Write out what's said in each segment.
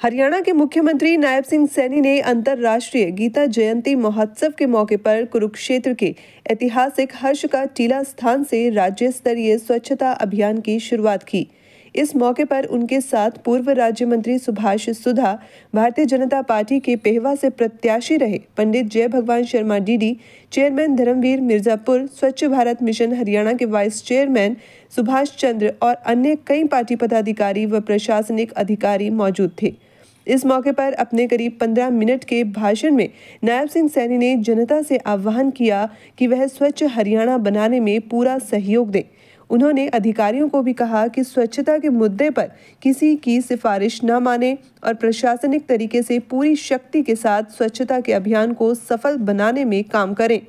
हरियाणा के मुख्यमंत्री नायब सिंह सैनी ने अंतर्राष्ट्रीय गीता जयंती महोत्सव के मौके पर कुरुक्षेत्र के ऐतिहासिक हर्ष का टीला स्थान से राज्य स्तरीय स्वच्छता अभियान की शुरुआत की। इस मौके पर उनके साथ पूर्व राज्य मंत्री सुभाष सुधा, भारतीय जनता पार्टी के पेहवा से प्रत्याशी रहे पंडित जय भगवान शर्मा डीडी, चेयरमैन धर्मवीर मिर्जापुर, स्वच्छ भारत मिशन हरियाणा के वाइस चेयरमैन सुभाष चंद्र और अन्य कई पार्टी पदाधिकारी व प्रशासनिक अधिकारी मौजूद थे। इस मौके पर अपने करीब 15 मिनट के भाषण में नायब सिंह सैनी ने जनता से आह्वान किया कि वह स्वच्छ हरियाणा बनाने में पूरा सहयोग दें। उन्होंने अधिकारियों को भी कहा कि स्वच्छता के मुद्दे पर किसी की सिफारिश न माने और प्रशासनिक तरीके से पूरी शक्ति के साथ स्वच्छता के अभियान को सफल बनाने में काम करें।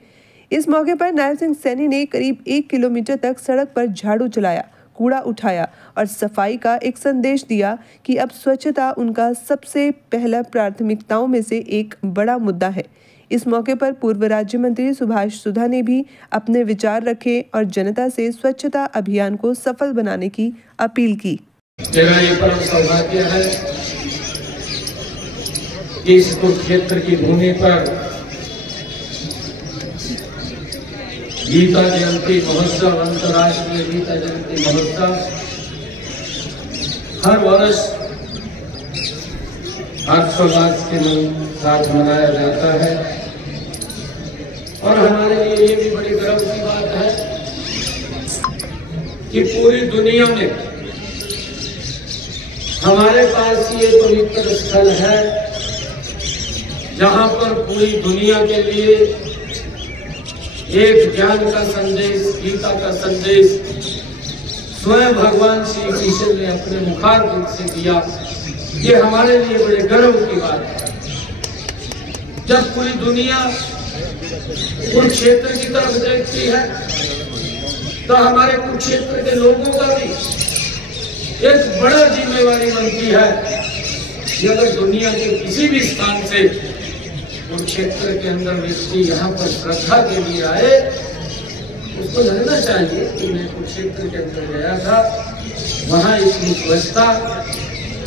इस मौके पर नायब सिंह सैनी ने करीब 1 किलोमीटर तक सड़क पर झाड़ू चलाया, कूड़ा उठाया और सफाई का एक संदेश दिया कि अब स्वच्छता उनका सबसे पहला प्राथमिकताओं में से एक बड़ा मुद्दा है। इस मौके पर पूर्व राज्य मंत्री सुभाष सुधा ने भी अपने विचार रखे और जनता से स्वच्छता अभियान को सफल बनाने की अपील की। मेरा ये परम सौभाग्य है कि इस कुरुक्षेत्र की भूमि पर गीता जयंती महोत्सव, अंतर्राष्ट्रीय गीता जयंती महोत्सव हर वर्ष हर्षोल्लास के साथ मनाया जाता है और हमारे लिए ये भी बड़ी गर्व की बात है कि पूरी दुनिया में हमारे पास ये पवित्र स्थल है जहां पर पूरी दुनिया के लिए एक ज्ञान का संदेश, गीता का संदेश स्वयं भगवान श्री कृष्ण ने अपने मुखारविंद से दिया। ये हमारे लिए बड़े गर्व की बात है। जब पूरी दुनिया कुरुक्षेत्र की तरफ देखती है तो हमारे कुरुक्षेत्र के लोगों का भी एक बड़ा जिम्मेवारी बनती है कि अगर दुनिया के किसी भी स्थान से कुरुक्षेत्र के अंदर व्यक्ति यहाँ पर श्रद्धा के लिए आए, उसको लगना चाहिए कि मैं कुरुक्षेत्र के अंदर गया था, वहां इतनी स्वच्छता।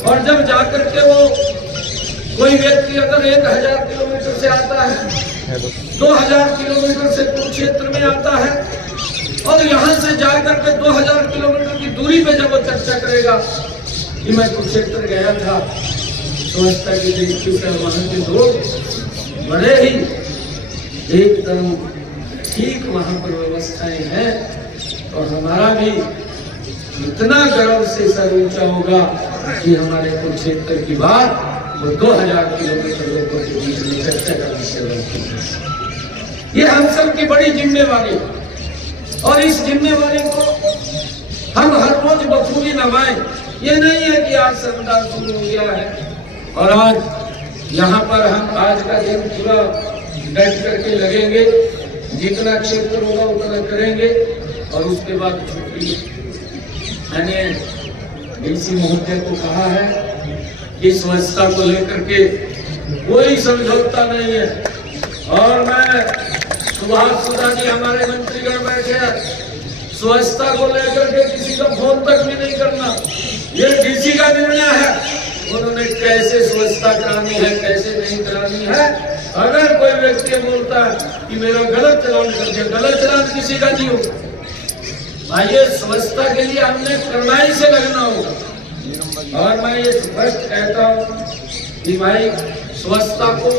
और जब जाकर के वो कोई व्यक्ति अगर 1000 किलोमीटर से आता है, 2000 किलोमीटर से कुरुक्षेत्र में आता है और यहाँ से जाकर के 2000 किलोमीटर की दूरी पे जब वो चर्चा करेगा कि मैं कुरुक्षेत्र गया था, स्वच्छता की दृष्टि से वहां के लोग बड़े ही एकदम ठीक वहां पर व्यवस्थाएं हैं और हमारा भी इतना गर्व से सर ऊंचा होगा कि हमारे कुरुक्षेत्र की बात वो 2000 किलोमीटर लोगों के बीच में चर्चा का विषय बनती है। ये हम सब की बड़ी जिम्मेवारी है और इस जिम्मेवारी को हम हर रोज बखूबी निभाएं। ये नहीं है कि आज संविधान शुरू हो गया है और आज यहाँ पर हम आज का दिन पूरा डट करके लगेंगे, जितना क्षेत्र होगा उतना करेंगे और उसके बाद छुट्टी। मैंने डीसी महोदय को कहा है कि स्वच्छता को लेकर के कोई समझौता नहीं है और मैं सुभाष सुधा जी हमारे मंत्रीगण बैठे हैं, स्वच्छता को लेकर के किसी का फोन तक भी नहीं करना, ये डीसी का निर्णय है। उन्होंने कैसे स्वच्छता करानी है, कैसे नहीं करानी है। अगर कोई व्यक्ति बोलता है कि मेरा गलत चलान कर दिया, गलत चलान किसी का नहीं होगा भाई, ये स्वच्छता के लिए हमने कड़ाई से लगना होगा। और मैं ये स्पष्ट कहता हूँ कि भाई स्वच्छता को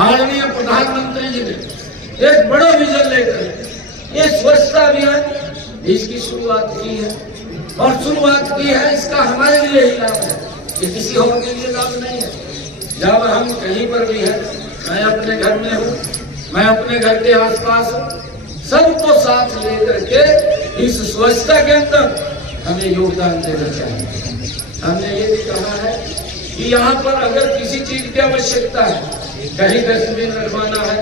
आदरणीय प्रधानमंत्री जी ने एक बड़ा विजन लेकर ये स्वच्छता अभियान इसकी शुरुआत की है और शुरुआत की है इसका हमारे लिए ही लाभ है, ये किसी और के लिए लाभ नहीं है। जब हम कहीं पर भी हैं, मैं अपने घर में हूँ, मैं अपने घर के आसपास हूँ, सबको साथ लेकर के इस स्वच्छता के अंदर हमें योगदान देना चाहिए। हमने ये भी कहा है कि यहाँ पर अगर किसी चीज की आवश्यकता है, कहीं डस्टबिन रखवाना है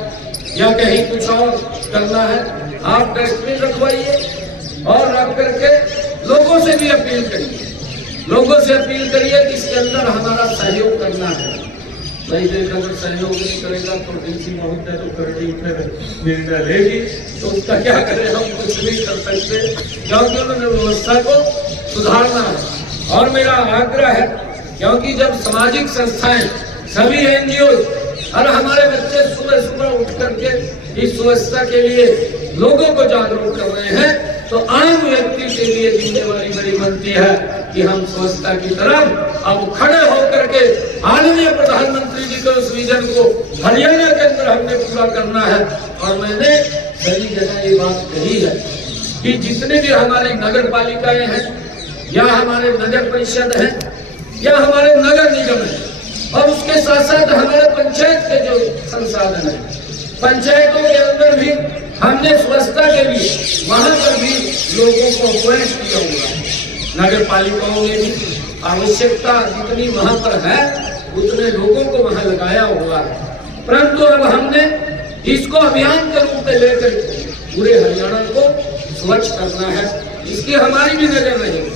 या कहीं कुछ और करना है, आप डस्टबिन रखवाइए और रख करके लोगों से भी अपील करिए, लोगों से अपील करिए कि इसके अंदर हमारा सहयोग करना है। भाई देश अगर सहयोग नहीं करेगा तो डीसी महोदय तो करके निर्णय लेगी, तो उसका क्या करें, हम कुछ नहीं कर सकते क्योंकि उन्होंने व्यवस्था को सुधारना है। और मेरा आग्रह है क्योंकि जब सामाजिक संस्थाएं, सभी एनजीओ और हमारे बच्चे सुबह सुबह उठ करके इस स्वच्छता के लिए लोगों को जागरूक कर रहे हैं, तो आम व्यक्ति के लिए जिम्मेवारी बड़ी बनती है कि हम स्वच्छता की तरफ अब खड़े होकर के आदरणीय प्रधानमंत्री जी के उस विजन को हरियाणा के अंदर हमने पूरा करना है। और मैंने सभी जगह ये बात कही है कि जितने भी हमारी नगर पालिकाएं हैं या हमारे नगर परिषद है या हमारे नगर निगम है, और उसके साथ साथ हमारे पंचायत के जो संसाधन है, पंचायतों के अंदर भी हमने स्वच्छता के लिए वहां पर भी लोगों को अप्रोच किया हुआ है। नगर पालिकाओं में भी आवश्यकता जितनी वहां पर है उतने लोगों को वहां लगाया हुआ है, परंतु अब हमने इसको अभियान के रूप में लेकर पूरे हरियाणा को स्वच्छ करना है। इसकी हमारी भी नजर रहेगी,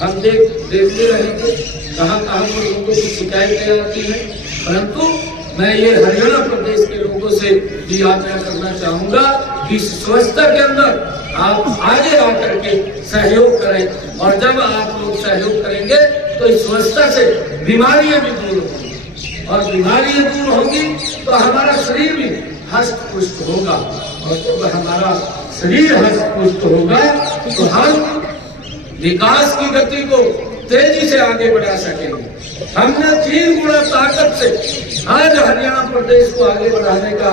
हम देखते रहेंगे कहाँ पर लोगों की शिकायतें आती हैं, परंतु मैं ये हरियाणा प्रदेश के लोगों से भी आग्रह करना चाहूंगा कि स्वच्छता के अंदर आप आगे आकर के सहयोग करें, और जब आप लोग सहयोग करेंगे तो इस स्वच्छता से बीमारियां भी दूर होंगी, और बीमारियां दूर होंगी तो हमारा शरीर भी हष्ट पुष्ट होगा, और जब हमारा शरीर हष्ट पुष्ट होगा तो हम विकास की गति को तेजी से आगे बढ़ा सकेंगे। हमने 3 गुना ताकत से आज हरियाणा प्रदेश को आगे बढ़ाने का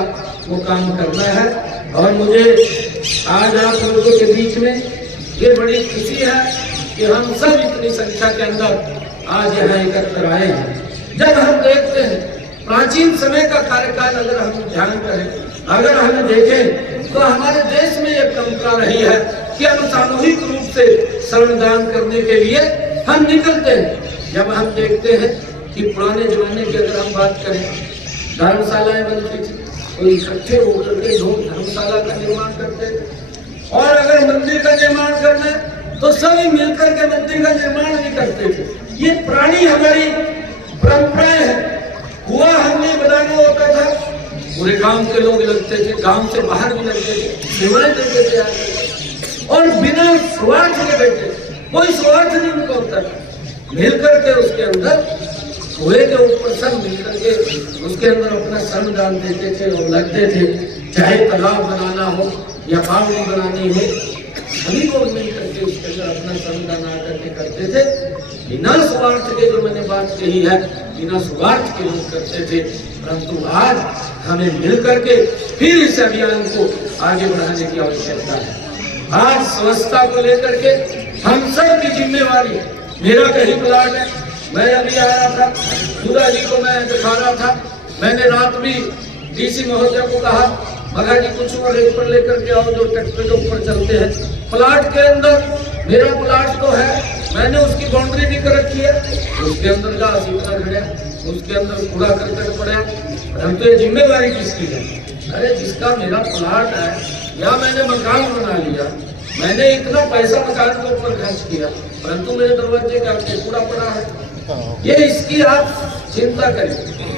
वो काम करना है। और मुझे आज आप लोगों के बीच में ये बड़ी खुशी है कि हम सब इतनी संख्या के अंदर आज यहाँ एकत्र आए हैं। जब हम देखते हैं प्राचीन समय का कार्यकाल, अगर हम ध्यान करें, अगर हम देखें तो हमारे देश में ये परंपरा रही है कि हम सामूहिक रूप से श्रमदान करने के लिए हम निकलते हैं। जब हम देखते हैं कि पुराने जमाने की अगर हम बात करें, धर्मशालाएं बनती थी, तो इकट्ठे होकर के लोग धर्मशाला का निर्माण करते थे, और अगर मंदिर का निर्माण करना है तो सभी मिलकर के मंदिर का निर्माण भी करते थे। ये पुरानी हमारी परंपराएं हैं। कुआं हमने बनाना होता था, पूरे गांव के लोग लगते थे, गांव से बाहर भी लगते थे, सेवाएं देते थे और बिना स्वार्थ के बैठे, कोई स्वार्थ नहीं उनका होता था। मिलकर के उसके अंदर कुएं के ऊपर सब मिलकर के उसके अंदर अपना श्रमदान देते थे और लगते थे, चाहे तालाब बनाना हो या बावड़ी बनानी हो, सभी लोग मिलकर के उसके अंदर अपना श्रमदान आकर के करते थे। बिना स्वार्थ के, जो मैंने बात कही है, बिना स्वार्थ के लोग करते थे। परंतु आज हमें मिलकर के फिर इस अभियान को आगे बढ़ाने की आवश्यकता है। आज स्वच्छता को लेकर के हम सब की जिम्मेवारी। मेरा कहीं प्लाट है, मैं अभी आया था, खुदा जी को मैं दिखा रहा था, मैंने रात भी डीसी महोदय को कहा, मगा जी कुछ और रेट पर लेकर के आओ जो ट्रैक्टर के ऊपर चलते हैं। प्लाट के अंदर मेरा प्लाट तो है, मैंने उसकी बाउंड्री भी कर रखी है, उसके अंदर का इतना खड़ा, उसके अंदर कूड़ा करकट पड़ा, परंतु ये जिम्मेवारी किसकी है? अरे जिसका मेरा प्लाट है या मैंने मकान बना लिया, मैंने इतना पैसा मकान के ऊपर खर्च किया, परंतु मेरे दरवाजे का कूड़ा पड़ा है, ये इसकी आप चिंता करें।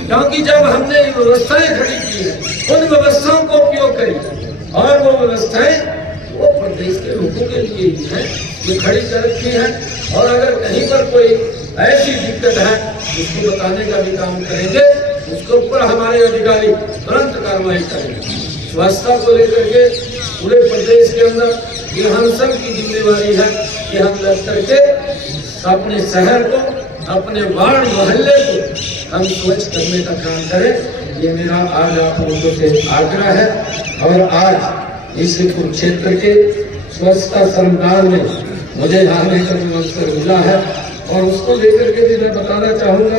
क्योंकि जब हमने व्यवस्थाएं खड़ी की है, उन व्यवस्थाओं को उपयोग करें, और वो व्यवस्थाएं वो प्रदेश के लोगों के लिए ही है, जो खड़ी कर रखी है। और अगर कहीं पर कोई ऐसी दिक्कत है उसको बताने का भी काम करेंगे, उसके ऊपर हमारे अधिकारी तुरंत कार्रवाई करेंगे। स्वच्छता को लेकर के पूरे प्रदेश के अंदर ये हम सब की जिम्मेवारी है कि हम लग करके अपने शहर को, अपने वार्ड मोहल्ले को हम स्वच्छ करने का काम करें। ये मेरा आज आप लोगों से आग्रह है। और आज इस कुरुक्षेत्र के स्वच्छता श्रमदान में मुझे आने का अवसर मिला है, और उसको लेकर के भी मैं बताना चाहूँगा,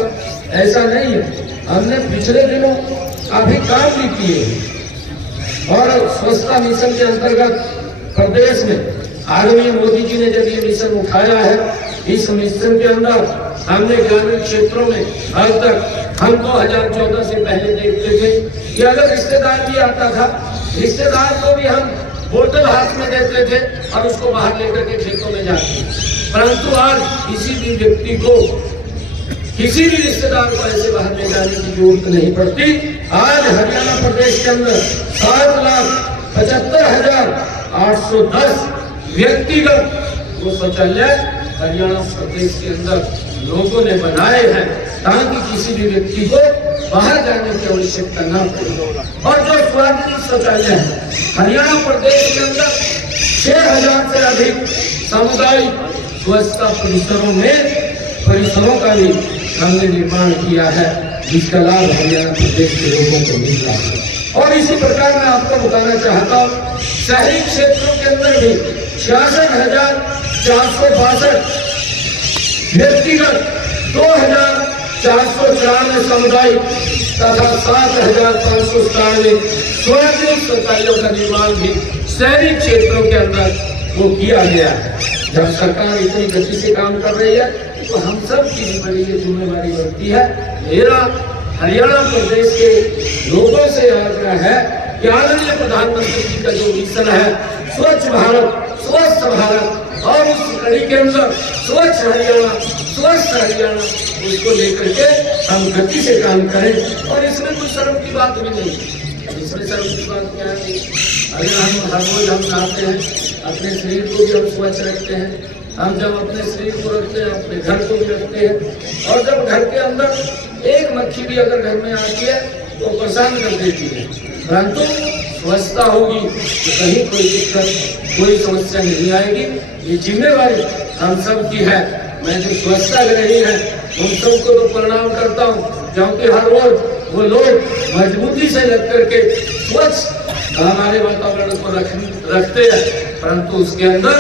ऐसा नहीं है, हमने पिछले दिनों काफी काम भी किए हैं। और स्वच्छता मिशन के अंतर्गत प्रदेश में आदरणीय मोदी जी ने जब ये मिशन उठाया है, इस मिशन के अंदर हमने ग्रामीण क्षेत्रों में अब तक हम 2014 से पहले देखते थे कि अगर रिश्तेदार भी आता था, रिश्तेदार को भी हम बोतल हाथ में देते थे और उसको बाहर लेकर के खेतों में जाते। परंतु आज किसी भी व्यक्ति को, किसी भी रिश्तेदार को ऐसे बाहर ले जाने की जरूरत नहीं पड़ती। आज हरियाणा प्रदेश के अंदर 7,75,810 व्यक्तिगत वो शौचालय हरियाणा प्रदेश के अंदर लोगों ने बनाए हैं ताकि किसी भी व्यक्ति को बाहर जाने की आवश्यकता न पड़े। और जो सार्वजनिक शौचालय है, हरियाणा प्रदेश के अंदर 6000 से अधिक सामुदायिक स्वच्छता परिसरों का भी हमने निर्माण किया है, जिसका लाभ हरियाणा प्रदेश के लोगों को मिल रहा है। और इसी प्रकार मैं आपको बताना चाहता हूँ, शहरी क्षेत्रों के अंदर भी 66,462 व्यक्तिगत, 2,494 सामुदायिक तथा 7,597 सार्वजनिक शौचालयों का निर्माण भी शहरी क्षेत्रों के अंदर वो किया गया है। जब सरकार इतनी गति से काम कर रही है तो हम सब की भी बड़ी ये जिम्मेदारी बनती है। मेरा हरियाणा प्रदेश के लोगों से आग्रह है कि आदरणीय प्रधानमंत्री जी का जो मिशन है स्वच्छ भारत, स्वस्थ भारत, और उस कड़ी के अंदर स्वच्छ हरियाणा, स्वस्थ हरियाणा, उसको लेकर के हम गति से काम करें। और इसमें कोई शर्म की बात भी नहीं, इसमें शर्म की बात क्या है? अगर हम हर रोज हम नहाते हैं, अपने शरीर को भी हम स्वच्छ रखते हैं, हम जब अपने शरीर को रखते हैं अपने घर को भी रखते हैं, और जब घर के अंदर एक मक्खी भी अगर घर में आती है तो परेशान कर देती है, परंतु स्वच्छता होगी तो कहीं कोई दिक्कत, कोई समस्या नहीं आएगी। ये जिम्मेवारी हम सब की है। मैं जो स्वच्छता ग्रही है उन सबको तो प्रणाम करता हूँ, क्योंकि हर रोज वो लोग मजबूती से लग करके स्वच्छ हमारे वातावरण को रखते हैं, परंतु उसके अंदर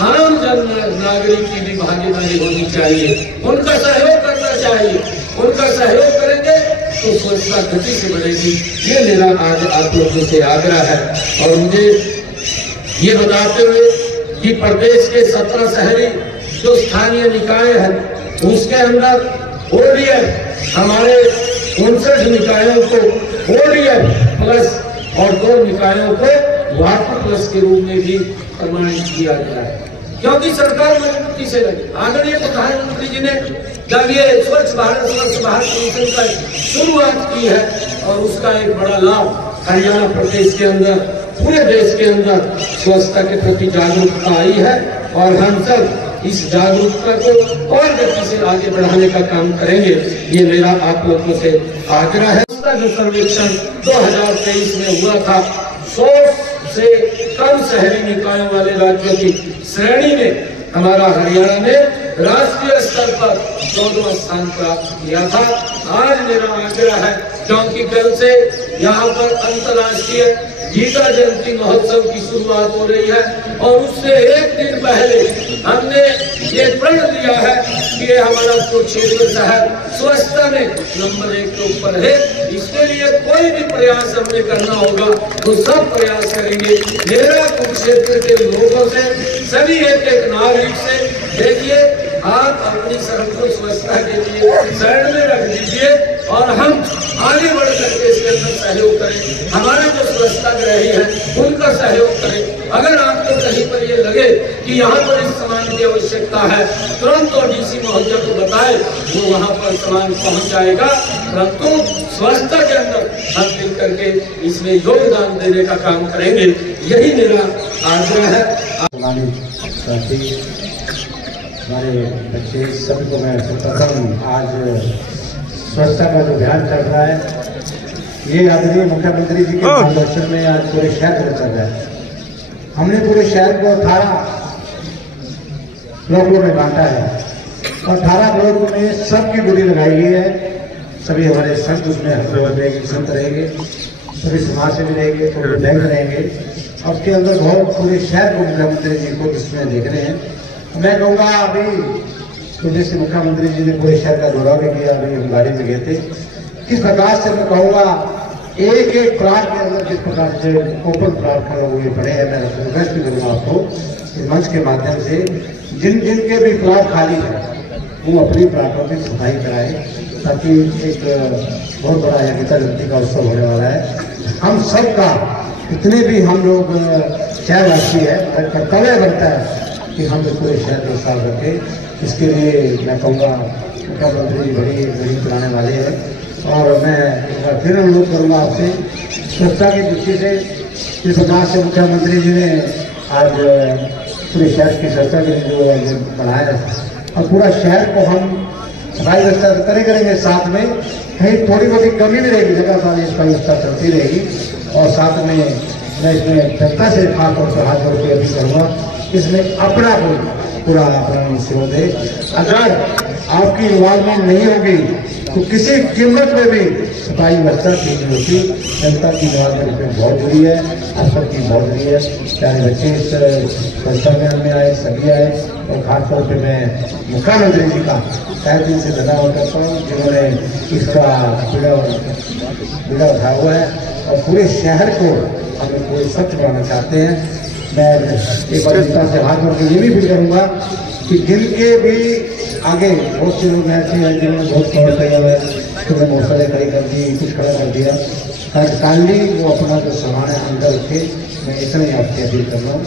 आम जन नागरिक की भी भागीदारी होनी चाहिए, उनका सहयोग करना चाहिए। उनका सहयोग करेंगे तो स्वच्छता गति से बढ़ेगी। ये मेरा आज आप लोगों से आग्रह है। और मुझे ये बताते हुए कि प्रदेश के 17 शहरी जो स्थानीय निकाय हैं उसके अंदर ODF हमारे 59 निकायों को ODF प्लस और 2 निकायों को वाटर प्लस के रूप में भी प्रमाणित किया गया है, क्योंकि सरकार मजबूती से लगी। आदरणीय प्रधानमंत्री जी ने जब ये स्वच्छ भारत मिशन का शुरुआत की है और उसका एक बड़ा लाभ हरियाणा प्रदेश के अंदर, पूरे देश के अंदर स्वच्छता के प्रति जागरूकता आई है। और हम सब इस जागरूकता को और गति से आगे बढ़ाने का काम करेंगे, ये मेरा आप लोगों से आग्रह है। जो सर्वेक्षण 2023 में हुआ था, 100 से कम शहरी निकायों वाले राज्यों की श्रेणी में हमारा हरियाणा ने राष्ट्रीय स्तर पर 14वां स्थान प्राप्त किया था। आज मेरा आग्रह है, क्योंकि कल से यहाँ पर अंतर्राष्ट्रीय गीता जयंती महोत्सव की शुरुआत हो रही है, और उससे एक दिन पहले हमने ये प्रण लिया है कि हमारा कुरुक्षेत्र शहर स्वच्छता में नंबर 1 के ऊपर है। इसके लिए कोई भी प्रयास हमें करना होगा तो सब प्रयास करेंगे। मेरा कुरुक्षेत्र के लोगों से, सभी एक नागरिक से, देखिए आप अपनी सड़क को स्वच्छता के लिए साइड में रख दीजिए और हम आगे बढ़ करके इसके अंदर सहयोग करें। हमारे जो स्वच्छता ग्रही है उनका सहयोग करें। अगर आपको कहीं पर ये लगे कि यहाँ पर इस सामान की आवश्यकता है, तुरंत तो DC महोदय को बताए, वो वहाँ पर सामान पहुँच जाएगा। परंतु स्वच्छता के अंदर हम मिल करके इसमें योगदान देने का काम करेंगे, यही मेरा आग्रह है। हमारे बच्चे सभी को मैं सर्वप्रथम आज स्वच्छता का जो अभियान चल रहा है, ये आदरणीय मुख्यमंत्री जी के मार्गदर्शन में आज पूरे शहर में चल रहा है। हमने पूरे शहर को 18 ब्लॉकों में बांटा है और 18 ब्लॉक में सबकी ड्यूटी लगाई गई है। सभी हमारे संत उसमें रहेंगे, संत रहेंगे, सभी समाज सेवी रहेंगे, तो बैंक रहेंगे, और उसके अंदर बहुत पूरे शहर को मुख्यमंत्री जी को इसमें देख रहे हैं। मैं कहूँगा अभी तो जैसे मुख्यमंत्री जी ने पूरे शहर का दौरा भी किया, अभी हम गाड़ी में गए थे, किस प्रकार से मैं कहूँगा एक प्लाट के अंदर किस प्रकार से ओपन प्लाट खड़े हुए पड़े हैं। मैं रिक्वेस्ट भी करूँगा आपको इस मंच के माध्यम से, जिन जिनके भी प्लाट खाली है वो अपनी प्लाटों की सफाई कराएं, ताकि एक बहुत बड़ा गीता जयंती का उत्सव होने वाला है। हम सब का इतने भी हम लोग शहरवासी है, कर्तव्य बनता है कि हम पूरे शहर को साफ रखें। इसके लिए मैं कहूँगा मुख्यमंत्री जी बड़ी चलाने वाले हैं, और मैं एक बार फिर अनुरोध करूँगा आपसे स्वच्छता की दृष्टि से जिस प्रकार से मुख्यमंत्री जी ने आज पूरे शहर की स्वच्छता के लिए जो बनाया और पूरा शहर को हम सफाई व्यवस्था तो करेंगे, साथ में कहीं थोड़ी बहुत कमी भी रहेगी, जगह पर इसका व्यवस्था चलती रहेगी। और साथ में मैं इसमें जनता से खास तौर पर हाथ जोड़ के अपील करूँगा, इसमें अपना पूरा अपना सहयोग दे। अगर आपकी इन्वॉल्वमेंट नहीं होगी तो किसी कीमत में भी सफाई व्यवस्था ठीक नहीं होती। जनता की इन्वॉल्वमेंट में बहुत जरूरी है, आप सबकी बहुत जरूरी है। चाहे बच्चे इस संस्था में आए, सभी आए, और खासतौर पर मैं मुख्यमंत्री जी का शायद दिन से धन्यवाद करता हूँ जिन्होंने इसका बीड़ा उठाया हुआ है और पूरे शहर को हम पूरे स्वच्छ बनाना चाहते हैं। मैं एक बार जनता से हाथ जोड़ के ये भी फील करूँगा कि जिनके भी आगे बहुत से लोग ऐसे हैं जिन्होंने बहुत कवर किया हुआ है, तो बहुत सारे खड़ी कर दी, कुछ खड़ा कर दिया, काइंडली वो अपना जो सामान है अंदर रखे। मैं इतना ही आपसे अपील कर रहा हूँ।